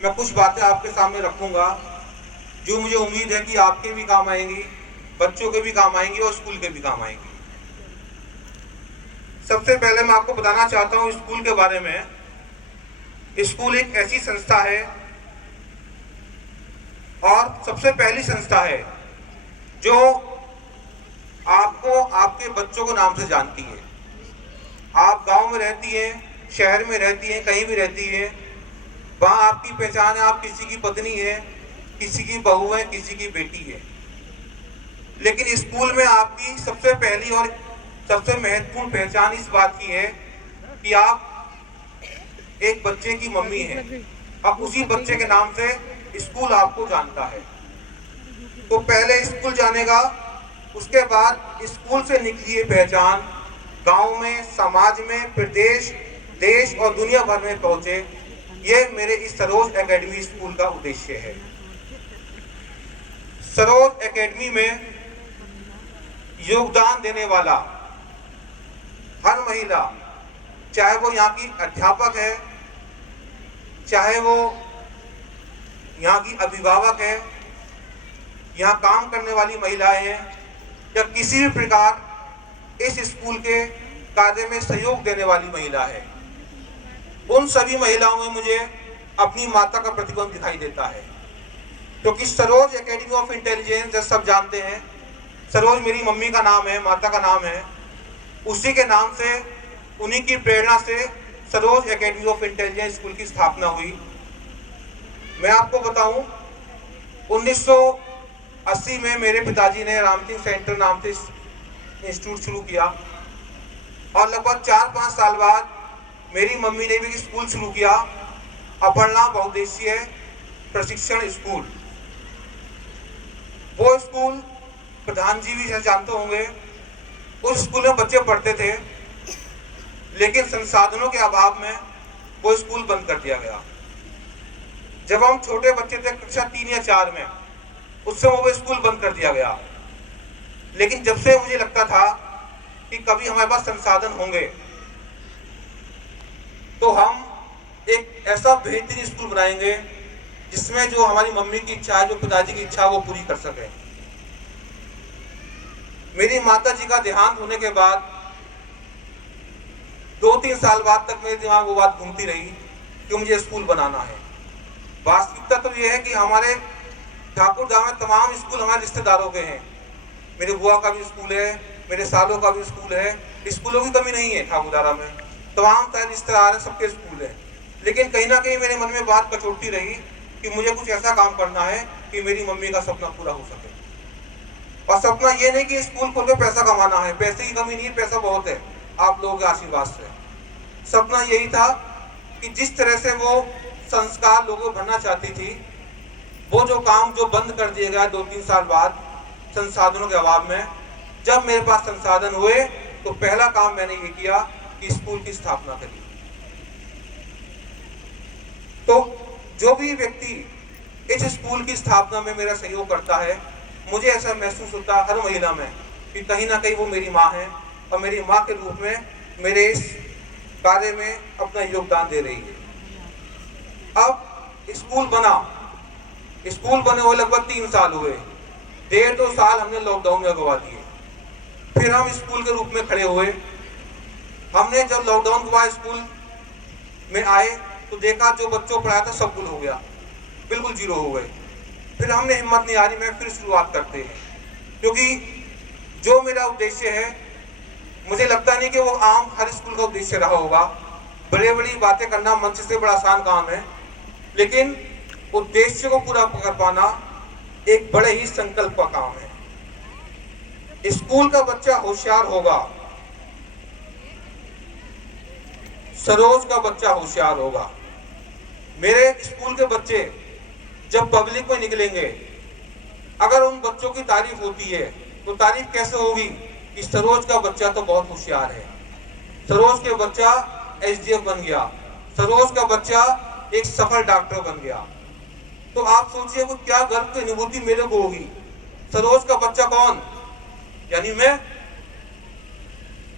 मैं कुछ बातें आपके सामने रखूंगा जो मुझे उम्मीद है कि आपके भी काम आएंगी, बच्चों के भी काम आएंगी और स्कूल के भी काम आएंगी। सबसे पहले मैं आपको बताना चाहता हूं स्कूल के बारे में। स्कूल एक ऐसी संस्था है और सबसे पहली संस्था है जो आपको आपके बच्चों को नाम से जानती है। आप गांव में रहती हैं, शहर में रहती हैं, कहीं भी रहती हैं, वहां आपकी पहचान है, आप किसी की पत्नी है, किसी की बहू है, किसी की बेटी है। लेकिन स्कूल में आपकी सबसे पहली और सबसे महत्वपूर्ण पहचान इस बात की है कि आप एक बच्चे की मम्मी हैं। अब उसी बच्चे के नाम से स्कूल आपको जानता है। तो पहले स्कूल जानेगा, उसके बाद स्कूल से निकली ये पहचान गांव में, समाज में, प्रदेश, देश और दुनिया भर में पहुंचे। ये मेरे इस सरोज एकेडमी स्कूल का उद्देश्य है। सरोज एकेडमी में योगदान देने वाला हर महिला, चाहे वो यहाँ की अध्यापक है, चाहे वो यहाँ की अभिभावक है, यहाँ काम करने वाली महिलाएं हैं, या किसी भी प्रकार इस स्कूल के कार्य में सहयोग देने वाली महिला है, उन सभी महिलाओं में मुझे अपनी माता का प्रतिबिंब दिखाई देता है। क्योंकि सरोज एकेडमी ऑफ इंटेलिजेंस, जैसे सब जानते हैं, सरोज मेरी मम्मी का नाम है, माता का नाम है। उसी के नाम से, उन्हीं की प्रेरणा से Saroj academy of intelligence school की स्थापना हुई। मैं आपको बताऊं, 1980 में मेरे पिताजी ने रामसिंह सेंटर नाम से इंस्टीट्यूट शुरू किया और लगभग 4-5 साल बाद मेरी मम्मी ने भी स्कूल शुरू किया, अपर्णा बहुउद्देशीय प्रशिक्षण स्कूल। वो स्कूल प्रधान जी भी जानते होंगे। उस स्कूल में बच्चे पढ़ते थे, लेकिन संसाधनों के अभाव में वो स्कूल बंद कर दिया गया। जब हम छोटे बच्चे थे, कक्षा 3 या 4 में, उस समय वो स्कूल बंद कर दिया गया। लेकिन जब से मुझे लगता था कि कभी हमारे पास संसाधन होंगे तो हम एक ऐसा बेहतरीन स्कूल बनाएंगे जिसमें जो हमारी मम्मी की इच्छा है, जो पिताजी की इच्छा है, वो पूरी कर सके। मेरी माता जी का देहांत होने के बाद 2-3 साल बाद तक मेरे दिमाग वो बात घूमती रही कि मुझे स्कूल बनाना है। वास्तविकता तो ये है कि हमारे ठाकुरधाम में तमाम स्कूल हमारे रिश्तेदारों के हैं। मेरे बुआ का भी स्कूल है, मेरे सालों का भी स्कूल है, स्कूलों की कमी नहीं है ठाकुरधारा में, तमाम सारे रिश्तेदार हैं, सबके स्कूल है। लेकिन कहीं ना कहीं मेरे मन में बात कचोटती रही कि मुझे कुछ ऐसा काम करना है कि मेरी मम्मी का सपना पूरा हो सके। और सपना ये नहीं कि स्कूल खोल के पैसा कमाना है, पैसे की कमी नहीं है, पैसा बहुत है आप लोगों के आशीर्वाद से। सपना यही था कि जिस तरह से वो संस्कार लोगों को भरना चाहती थी, वो जो काम जो बंद कर दिया गया 2-3 साल बाद संसाधनों के अभाव में, जब मेरे पास संसाधन हुए तो पहला काम मैंने ये किया कि स्कूल की स्थापना करी। तो जो भी व्यक्ति इस स्कूल की स्थापना में मेरा सहयोग करता है, मुझे ऐसा महसूस होता है हर महिला में कि कहीं ना कहीं वो मेरी माँ है और मेरी माँ के रूप में मेरे इस कार्य में अपना योगदान दे रही है। अब स्कूल बना, स्कूल बने हुए लगभग 3 साल हुए, 1.5-2 साल हमने लॉकडाउन में गवा दिए। फिर हम स्कूल के रूप में खड़े हुए। हमने जब लॉकडाउन के बाद स्कूल में आए तो देखा जो बच्चों पढ़ाया था सब गुल हो गया, बिल्कुल जीरो हो गए। फिर हमने हिम्मत नहीं हारी, मैं फिर शुरुआत करते हैं, क्योंकि जो मेरा उद्देश्य है, मुझे लगता नहीं कि वो आम हर स्कूल का उद्देश्य रहा होगा। बड़ी बड़ी बातें करना मंच से बड़ा आसान काम है, लेकिन उद्देश्य को पूरा कर पाना एक बड़े ही संकल्प का काम है। स्कूल का बच्चा होशियार होगा, सरोज का बच्चा होशियार होगा। मेरे स्कूल के बच्चे जब पब्लिक में निकलेंगे, अगर उन बच्चों की तारीफ होती है तो तारीफ कैसे होगी कि सरोज का बच्चा तो बहुत होशियार है, सरोज के बच्चा एसडीएफ बन गया, सरोज का बच्चा एक सफल डॉक्टर बन गया। तो आप सोचिए वो क्या गर्व की अनुभूति मेरे को होगी। सरोज का बच्चा कौन? यानी मैं।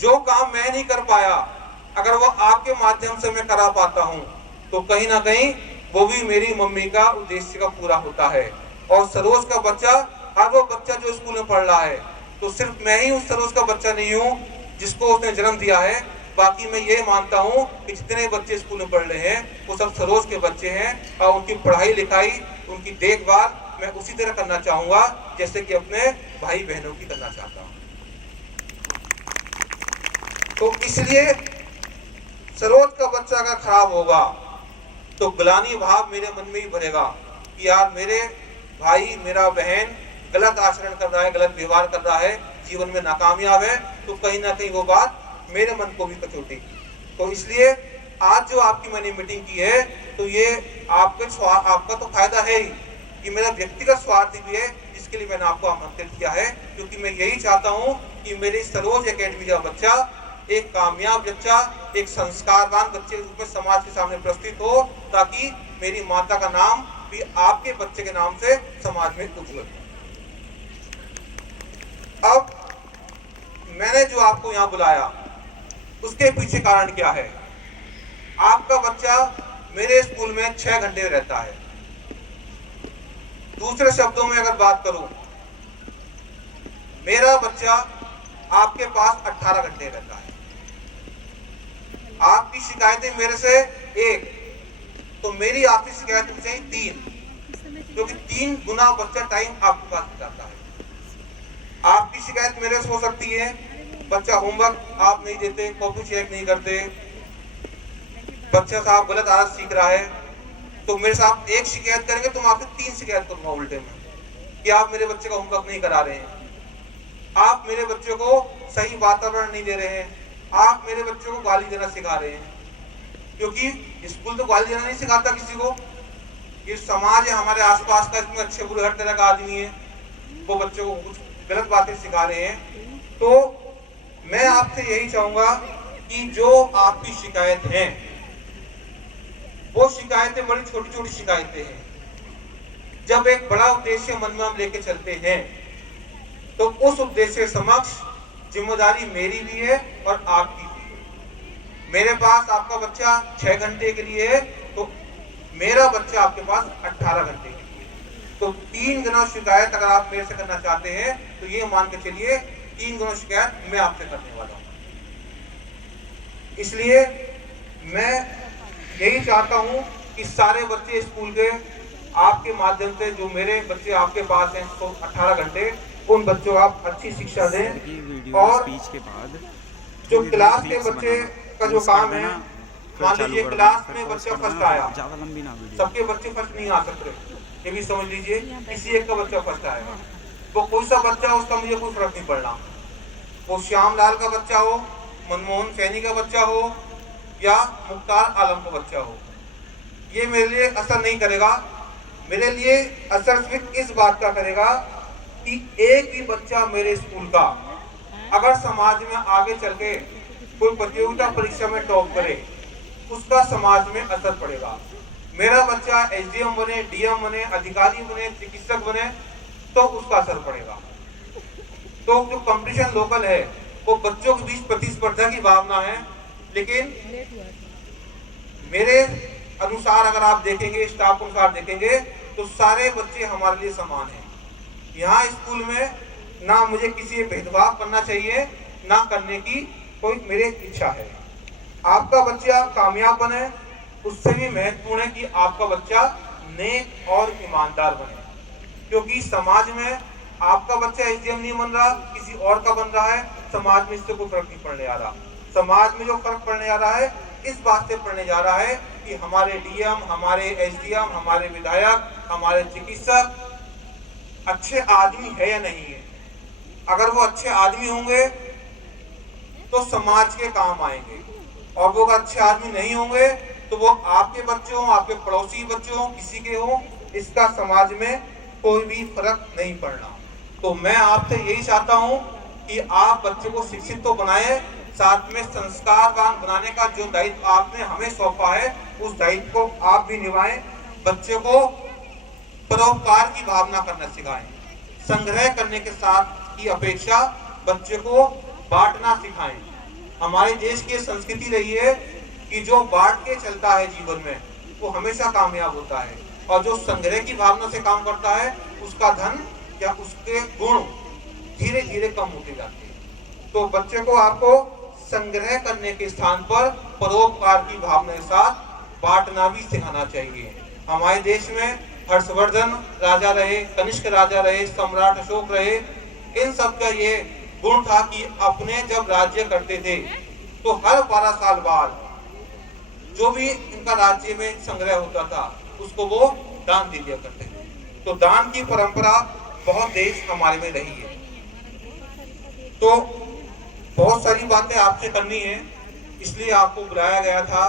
जो काम मैं नहीं कर पाया, अगर वो आपके माध्यम से मैं करा पाता हूं, तो कहीं ना कहीं वो भी मेरी मम्मी का उद्देश्य का पूरा होता है। और सरोज का बच्चा, हर वो बच्चा जो स्कूल में पढ़ रहा है, तो सिर्फ मैं ही उस सरोज का बच्चा नहीं हूँ जिसको उसने जन्म दिया है, बाकी मैं ये मानता हूँ कि जितने बच्चे स्कूल में पढ़ रहे हैं वो सब सरोज के बच्चे हैं, और उनकी पढ़ाई लिखाई, उनकी देखभाल मैं उसी तरह करना चाहूँगा जैसे कि अपने भाई बहनों की करना चाहता हूँ। तो इसलिए सरोज का बच्चा अगर खराब होगा तो ग्लानि भाव मेरे मन में ही भरेगा कि यार मेरे भाई, मेरा बहन गलत आचरण कर रहा है, गलत व्यवहार कर रहा है, जीवन में नाकामयाब है, तो कहीं ना कहीं वो बात मेरे मन को भी कचोटी। तो इसलिए आज जो आपकी मैंने मीटिंग की है, तो ये आपका तो फायदा है ही, ये मेरा व्यक्तिगत स्वार्थ भी है जिसके लिए मैंने आपको आमंत्रित किया है, क्योंकि मैं यही चाहता हूँ कि मेरे सरोज एकेडमी का बच्चा एक कामयाब बच्चा, एक संस्कारवान बच्चे के रूप में समाज के सामने प्रस्तुत हो, ताकि मेरी माता का नाम भी आपके बच्चे के नाम से समाज में उज्जवल हो। अब मैंने जो आपको यहाँ बुलाया उसके पीछे कारण क्या है? आपका बच्चा मेरे स्कूल में 6 घंटे रहता है। दूसरे शब्दों में अगर बात करूं, मेरा बच्चा आपके पास 18 घंटे रहता है। आपकी शिकायतें मेरे से 1, तो मेरी आपकी शिकायत होनी चाहिए 3, क्योंकि 3 गुना बच्चा टाइम आपके पास जाता है। आपकी शिकायत मेरे से हो सकती है, बच्चा होमवर्क आप नहीं देते, कॉपी चेक नहीं करते, बच्चा साहब गलत आदत सीख रहा है, तो मेरे साथ 1 शिकायत करेंगे तो मैं आपसे 3 शिकायत करूंगा उल्टे में कि आप मेरे बच्चे का होमवर्क नहीं करा रहे हैं, आप मेरे बच्चे को सही वातावरण नहीं दे रहे हैं, आप मेरे बच्चे को गाली देना सिखा रहे हैं। क्योंकि स्कूल तो गाली देना नहीं सिखाता किसी को, ये समाज है हमारे आसपास का, इसमें अच्छे बुरे हर तरह का आदमी है, वो बच्चों को कुछ गलत बातें सिखा रहे हैं। तो मैं आपसे यही चाहूंगा कि जो आपकी शिकायत है, वो शिकायतें बड़ी छोटी छोटी शिकायतें हैं। जब एक बड़ा उद्देश्य मन में हम लेके चलते हैं, तो उस उद्देश्य समक्ष जिम्मेदारी मेरी भी है और आपकी भी है। मेरे पास आपका बच्चा 6 घंटे के लिए है, तो मेरा बच्चा आपके पास 18 घंटे के लिए। तो 3 गुना शिकायत अगर आप मेरे से करना चाहते हैं, तो ये मान के चलिए 3 गुना शिकायत मैं आपसे करने वाला हूँ। इसलिए मैं यही चाहता हूँ कि सारे बच्चे स्कूल के आपके माध्यम से, जो मेरे बच्चे आपके पास हैं तो 18 घंटे, उन बच्चों को आप अच्छी शिक्षा दें। और जो क्लास के बच्चे का जो काम है, मान लीजिए क्लास में बच्चा फर्स्ट आया, सबके बच्चे फर्स्ट नहीं आ सकते, ये भी समझ लीजिए, किसी एक का बच्चा फर्स्ट आएगा, वो कोई सा बच्चा, उसका मुझे कोई फर्क नहीं पड़ना, वो श्यामलाल का बच्चा हो, मनमोहन सैनी का बच्चा हो या मुख्तार आलम का बच्चा हो, ये मेरे लिए असर नहीं करेगा। मेरे लिए असर सिर्फ इस बात का करेगा कि एक भी बच्चा मेरे स्कूल का अगर समाज में आगे चल के कोई प्रतियोगिता परीक्षा में टॉप करे, उसका समाज में असर पड़ेगा। मेरा बच्चा एसडीएम बने, डीएम बने, अधिकारी बने, चिकित्सक बने, तो उसका असर पड़ेगा। तो जो कंपटीशन लोकल है, वो बच्चों के बीच प्रतिस्पर्धा की भावना है, लेकिन मेरे अनुसार अगर आप देखेंगे, स्टाफ अनुसार देखेंगे, तो सारे बच्चे हमारे लिए समान हैं। यहाँ स्कूल में ना मुझे किसी भेदभाव करना चाहिए, ना करने की कोई मेरी इच्छा है। आपका बच्चा कामयाब बने, उससे भी महत्वपूर्ण है कि आपका बच्चा नेक और ईमानदार बने, क्योंकि समाज में आपका बच्चा एसडीएम नहीं बन रहा, किसी और का बन रहा है, समाज में इससे कोई फर्क नहीं पड़ने आ रहा। समाज में जो फर्क पड़ने जा रहा है, इस बात से पड़ने जा रहा है कि हमारे डीएम, हमारे एसडीएम, हमारे विधायक, हमारे चिकित्सक अच्छे आदमी है या नहीं है। अगर वो अच्छे आदमी होंगे तो समाज के काम आएंगे, और वो अच्छे आदमी नहीं होंगे तो वो आपके बच्चे हो, आपके पड़ोसी बच्चे हो, किसी के हो, इसका समाज में कोई भी फर्क नहीं पड़ना। तो मैं आपसे यही चाहता हूँ कि आप बच्चे को शिक्षित तो बनाएं, साथ में संस्कारवान बनाने का जो दायित्व आपने हमें सौंपा है, उस दायित्व को आप भी निभाएं। बच्चे को परोपकार की भावना करना सिखाएं, संग्रह करने के साथ की अपेक्षा बच्चे को बांटना सिखाएं। हमारे देश की संस्कृति रही है कि जो बांट के चलता है जीवन में, वो हमेशा कामयाब होता है, और जो संग्रह की भावना से काम करता है उसका धन या उसके गुण धीरे धीरे कम होते जाते हैं। तो बच्चे को आपको संग्रह करने के स्थान पर परोपकार की भावना के साथ बांटना भी सिखाना चाहिए। हमारे देश में हर्षवर्धन राजा रहे, कनिष्क राजा रहे, सम्राट अशोक रहे, इन सब का ये गुण था कि अपने जब राज्य करते थे तो हर 12 साल बाद जो भी इनका राज्य में संग्रह होता था उसको वो दान दे दिया करते थे। तो दान की परंपरा बहुत देश हमारे में रही है। तो बहुत सारी बातें आपसे करनी है, इसलिए आपको बुलाया गया था।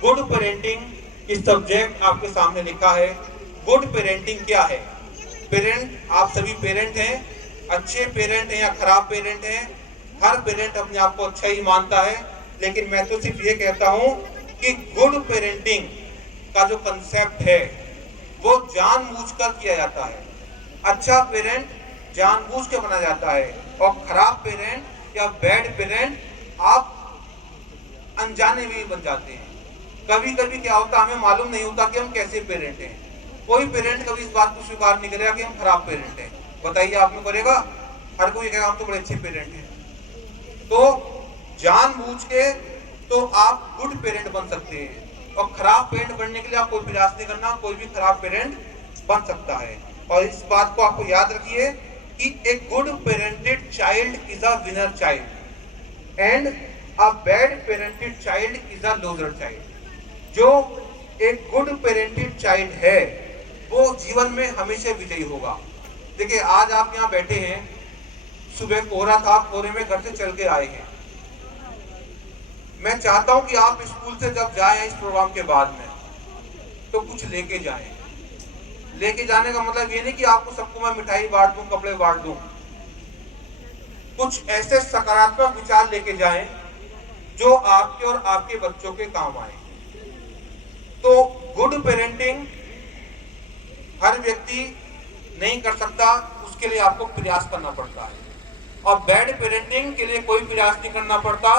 गुड पेरेंटिंग इस सब्जेक्ट आपके सामने लिखा है। गुड पेरेंटिंग क्या है? पेरेंट, आप सभी पेरेंट हैं, अच्छे पेरेंट हैं या खराब पेरेंट हैं, हर पेरेंट अपने आप को अच्छा ही मानता है, लेकिन मैं तो सिर्फ ये कहता हूं कि गुड पेरेंटिंग का जो कंसेप्ट है वो जानबूझकर किया जाता है। अच्छा पेरेंट जानबूझ के बना जाता है, और खराब पेरेंट या बैड पेरेंट आप अनजाने में भी बन जाते हैं। कभी कभी क्या होता है, हमें मालूम नहीं होता कि हम कैसे पेरेंट हैं। कोई पेरेंट कभी इस बात को स्वीकार नहीं करेगा कि हम खराब पेरेंट हैं। बताइए, आप में करेगा? हर कोई कहेगा हम तो बड़े अच्छे पेरेंट हैं। तो जानबूझ के तो आप गुड पेरेंट बन सकते हैं, और खराब पेरेंट बनने के लिए आप कोई प्रयास नहीं करना, कोई भी खराब पेरेंट बन सकता है। और इस बात को आपको याद रखिए कि एक good parented child is a winner child and a bad parented child is a loser child. जो एक गुड पेरेंटेड चाइल्ड है वो जीवन में हमेशा विजयी होगा। देखिए, आज आप यहाँ बैठे हैं, सुबह कोहरा था, कोहरे में घर से चल के आए हैं। मैं चाहता हूं कि आप स्कूल से जब जाएं इस प्रोग्राम के बाद में तो कुछ लेके जाएं। लेके जाने का मतलब ये नहीं कि आपको सबको मैं मिठाई बांट दूं, कपड़े बांट दूं। कुछ ऐसे सकारात्मक विचार लेके जाएं जो आपके और आपके बच्चों के काम आए। तो गुड पेरेंटिंग हर व्यक्ति नहीं कर सकता, उसके लिए आपको प्रयास करना पड़ता है। और बैड पेरेंटिंग के लिए कोई प्रयास नहीं करना पड़ता।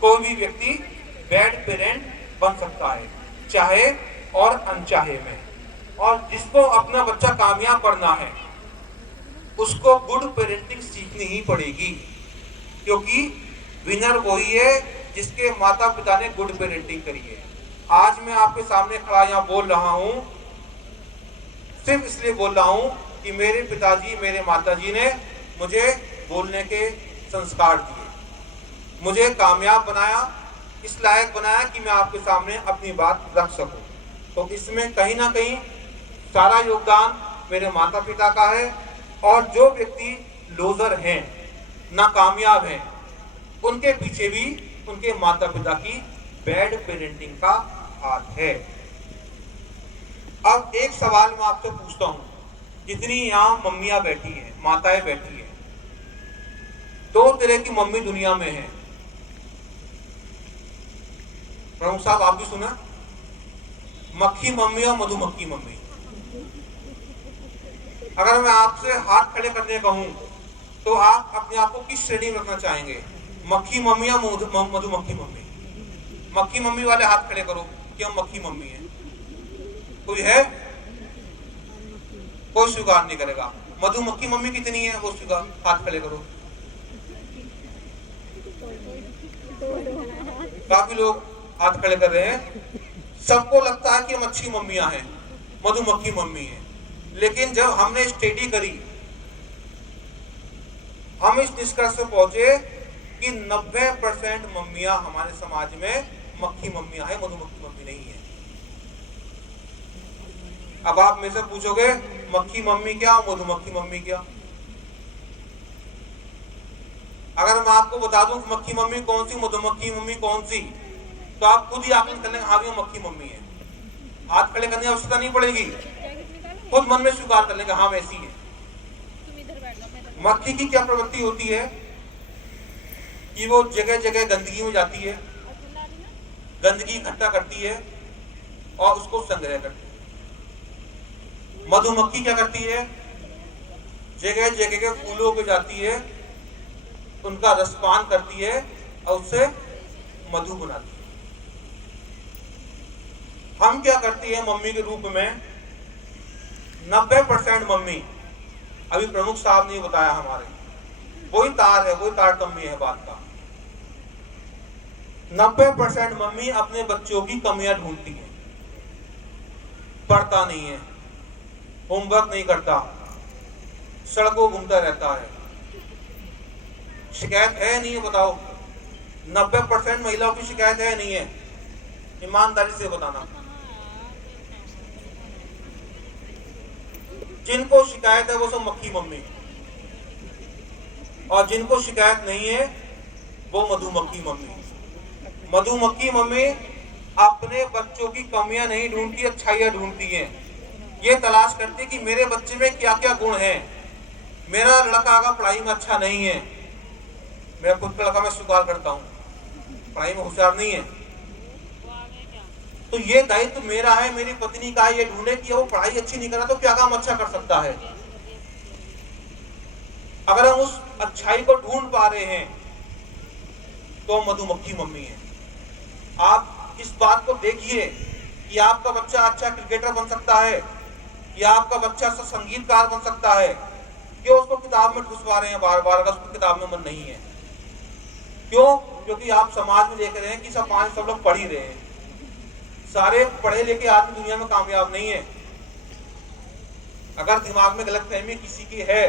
कोई भी व्यक्ति बैड पेरेंट बन सकता है, चाहे और अनचाहे में। और जिसको अपना बच्चा कामयाब करना है उसको गुड पेरेंटिंग सीखनी ही पड़ेगी, क्योंकि विनर वही है जिसके माता पिता ने गुड पेरेंटिंग करी है। आज मैं आपके सामने खड़ा यहाँ बोल रहा हूँ, सिर्फ इसलिए बोल रहा हूँ कि मेरे पिताजी, मेरे माताजी ने मुझे बोलने के संस्कार दिए, मुझे कामयाब बनाया, इस लायक बनाया कि मैं आपके सामने अपनी बात रख सकूं। तो इसमें कहीं ना कहीं सारा योगदान मेरे माता पिता का है। और जो व्यक्ति लूजर हैं, नाकामयाब हैं, उनके पीछे भी उनके माता पिता की बैड पेरेंटिंग का हाथ है। अब एक सवाल मैं आपसे पूछता हूं, जितनी यहाँ मम्मियां बैठी हैं, माताएं बैठी हैं, दो तरह की मम्मी दुनिया में है। प्रमुख साहब, आप भी सुना? मक्खी मम्मी और मधुमक्खी मम्मी। अगर मैं आपसे हाथ खड़े करने कहूं तो आप अपने आप को किस श्रेणी में रखना चाहेंगे, मक्खी मम्मी या मधुमक्खी मम्मी? मक्खी मम्मी वाले हाथ खड़े करो कि हम मक्खी मम्मी हैं। कोई है? कोई स्वीकार नहीं करेगा। मधुमक्खी मम्मी कितनी है वो स्वीकार, हाथ खड़े करो। काफी लोग हाथ खड़े कर रहे हैं। सबको लगता है कि हम अच्छी मम्मियां हैं, मधुमक्खी मम्मी हैं। लेकिन जब हमने स्टडी करी, हम इस निष्कर्ष पर पहुंचे कि 90% मम्मियां हमारे समाज में मक्खी मम्मियां हैं, मधुमक्खी मम्मी नहीं है। अब आप मेरे से पूछोगे मक्खी मम्मी क्या, मधुमक्खी मम्मी क्या? अगर मैं आपको बता दूं कि मक्खी मम्मी कौन सी, मधुमक्खी मम्मी कौन सी, तो आप खुद ही आकलन कर लेंगे, हाँ भी मक्खी मम्मी है। हाथ खड़े करने की आवश्यकता नहीं पड़ेगी, खुद मन में स्वीकार कर लेंगे, हाँ वैसी है। मक्खी की क्या प्रवृत्ति होती है कि वो जगह जगह गंदगी में जाती है, गंदगी इकट्ठा करती है और उसको संग्रह करती है। मधुमक्खी क्या करती है, जगह जगह के फूलों पे जाती है, उनका रसपान करती है और उससे मधु बनाती है। हम क्या करती है मम्मी के रूप में, 90% मम्मी, अभी प्रमुख साहब ने बताया हमारे, वही तार है, वही तारतम्य है बात का। 90% मम्मी अपने बच्चों की कमियां ढूंढती है। पढ़ता नहीं है, होमवर्क नहीं करता, सड़कों घूमता रहता है। शिकायत है नहीं है? बताओ, 90% महिलाओं की शिकायत है नहीं है? ईमानदारी से बताना। जिनको शिकायत है वो सब मक्खी मम्मी, और जिनको शिकायत नहीं है वो मधुमक्खी मम्मी। मधुमक्खी मम्मी अपने बच्चों की कमियां नहीं ढूंढती, अच्छाइयां ढूंढती हैं। ये तलाश करती कि मेरे बच्चे में क्या क्या गुण हैं। मेरा लड़का अगर पढ़ाई में अच्छा नहीं है, मेरा खुद का लड़का मैं स्वीकार करता हूँ पढ़ाई में होशियार नहीं है, तो ये दायित्व मेरा है, मेरी पत्नी का है, ये ढूंढे कि वो पढ़ाई अच्छी नहीं कर रहा तो क्या काम अच्छा कर सकता है। अगर हम उस अच्छाई को ढूंढ पा रहे हैं तो मधुमक्खी मम्मी है। आप इस बात को देखिए कि आपका बच्चा अच्छा क्रिकेटर बन सकता है, या आपका बच्चा अच्छा संगीतकार बन सकता है, क्यों उसको किताब में घुसवा रहे हैं बार बार अगर उसको किताब में मन नहीं है? क्यों? क्योंकि आप समाज में देख रहे हैं कि सब लोग पढ़ ही रहे हैं। सारे पढ़े लिखे आदमी दुनिया में कामयाब नहीं है। अगर दिमाग में गलतफहमी किसी की है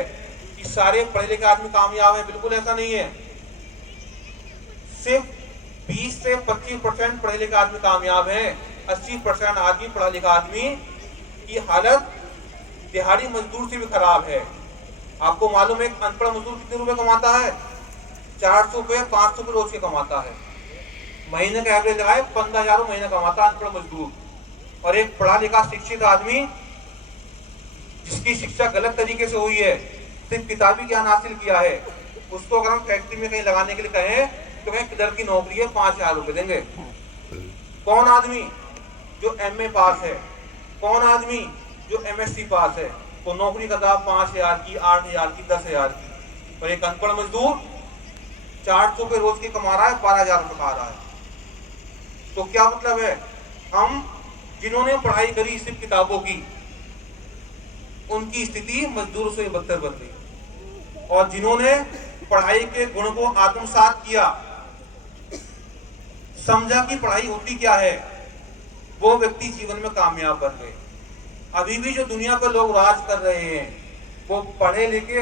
कि सारे पढ़े लिखे आदमी कामयाब हैं, बिल्कुल ऐसा नहीं है। सिर्फ 20 से 25% पढ़े लिखे आदमी कामयाब हैं। 80% आदमी पढ़ा लिखा आदमी की हालत दिहाड़ी मजदूर से भी खराब है। आपको मालूम है एक अनपढ़ मजदूर कितने रुपए कमाता है? 400 रुपए 500 रुपए रोज के कमाता है। महीने का एवरेज लगाए 15,000 महीना कमाता है अनपढ़ मजदूर। और एक पढ़ा लिखा शिक्षित आदमी जिसकी शिक्षा गलत तरीके से हुई है, सिर्फ किताबी ज्ञान हासिल किया है, उसको अगर हम फैक्ट्री में कहीं लगाने के लिए कहें तो कहीं किधर की नौकरी है 5,000 रुपए देंगे। कौन आदमी जो MA पास है, कौन आदमी जो MSc पास है, वो नौकरी का दाव 5,000 की, 8,000 की, 10,000 की। और एक अनपढ़ मजदूर 400 रुपए रोज की कमा रहा है, 12,000 रुपए खा रहा है। तो क्या मतलब है? हम जिन्होंने पढ़ाई करी सिर्फ किताबों की, उनकी स्थिति मजदूरों से बदतर बन गई, और जिन्होंने पढ़ाई के गुण को आत्मसात किया, समझा कि पढ़ाई होती क्या है, वो व्यक्ति जीवन में कामयाब बन गए। अभी भी जो दुनिया पर लोग राज कर रहे हैं वो पढ़े लिखे